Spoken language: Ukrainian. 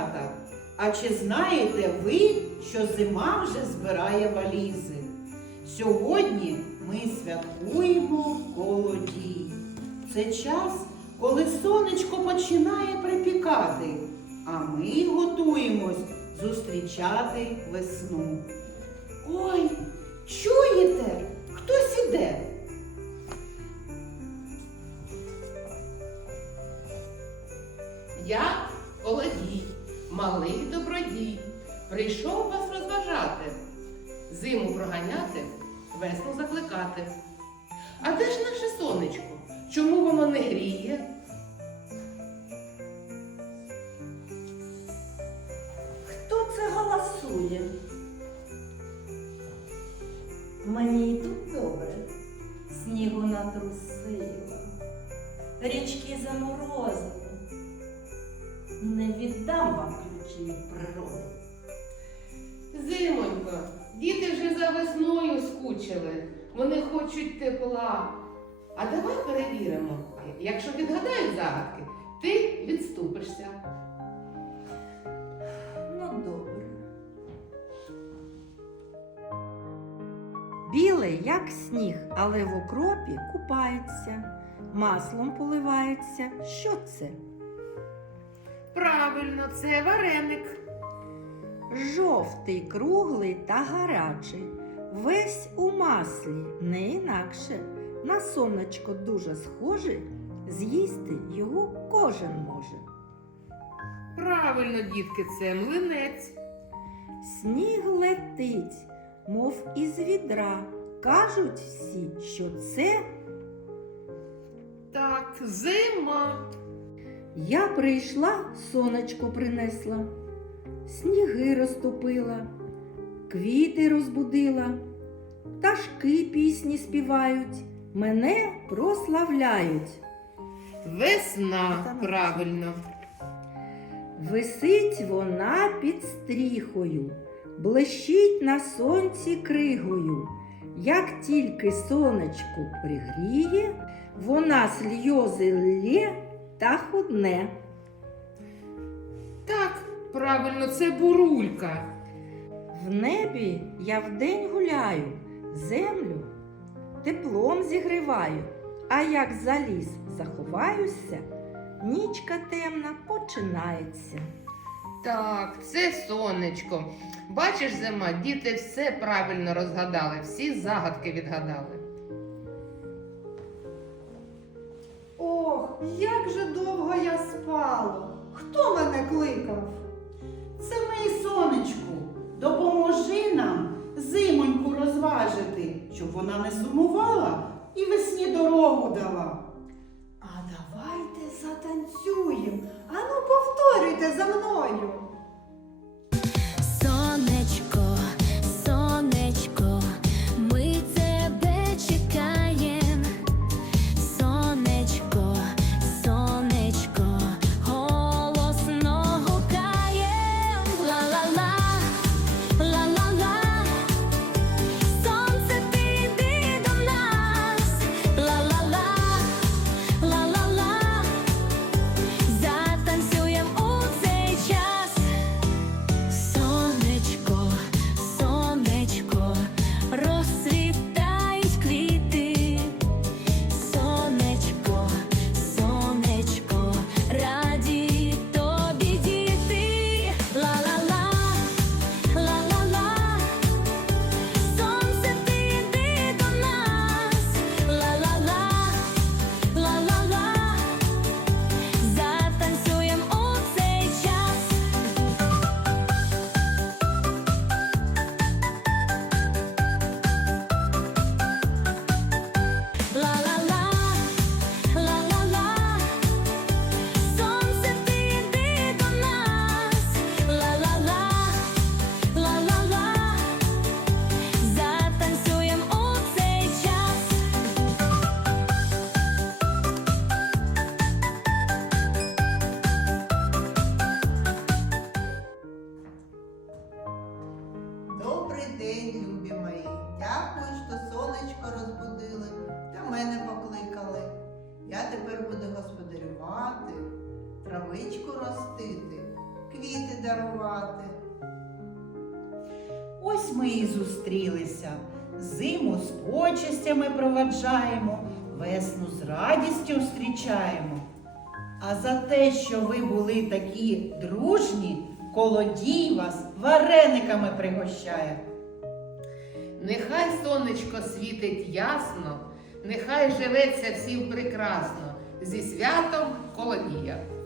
малята, а чи знаєте ви, що зима вже збирає валізи? Сьогодні ми святкуємо колодій. Це час, коли сонечко починає припікати, а ми готуємось зустрічати весну. Ой, чуєте? Хтось іде. Я малий добродій, прийшов вас розважати, зиму проганяти, весну закликати. А де ж наше сонечко? Чому воно не гріє? Хто це голосує? Мені тут добре, снігу натрусила, річки заморозила. Не віддам вам від природи. Зимонько, діти вже за весною скучили. Вони хочуть тепла. А давай перевіримо. Якщо відгадають загадки, ти відступишся. Ну, добре. Білий, як сніг, але в окропі купається, маслом поливається. Що це? Правильно, це вареник. Жовтий, круглий та гарячий. Весь у маслі, не інакше. На сонечко дуже схожий, з'їсти його кожен може. Правильно, дітки, це млинець. Сніг летить, мов із відра. Кажуть всі, що це Так, зима. Я прийшла, сонечко принесла, сніги розтопила, квіти розбудила, пташки пісні співають, мене прославляють. Весна, правильно. Висить вона під стріхою, блищить на сонці кригою. Як тільки сонечко пригріє, вона сльози лє та худне. Так, правильно, це бурулька. В небі я вдень гуляю, землю теплом зігріваю, а як за ліс заховаюся, нічка темна починається. Так, це сонечко. Бачиш, зима, діти все правильно розгадали, всі загадки відгадали. Ох, як же довго я спала. Хто мене кликав? Це ми, сонечку, допоможи нам зимоньку розважити, щоб вона не сумувала і весні дорогу дала. А давайте затанцюємо. Ану, повторюйте за мною. Травичку ростити, квіти дарувати. Ось ми і зустрілися. Зиму з почестями проваджаємо, весну з радістю зустрічаємо. А за те, що ви були такі дружні, колодій вас варениками пригощає. Нехай сонечко світить ясно, нехай живеться всім прекрасно, зі святом колодія.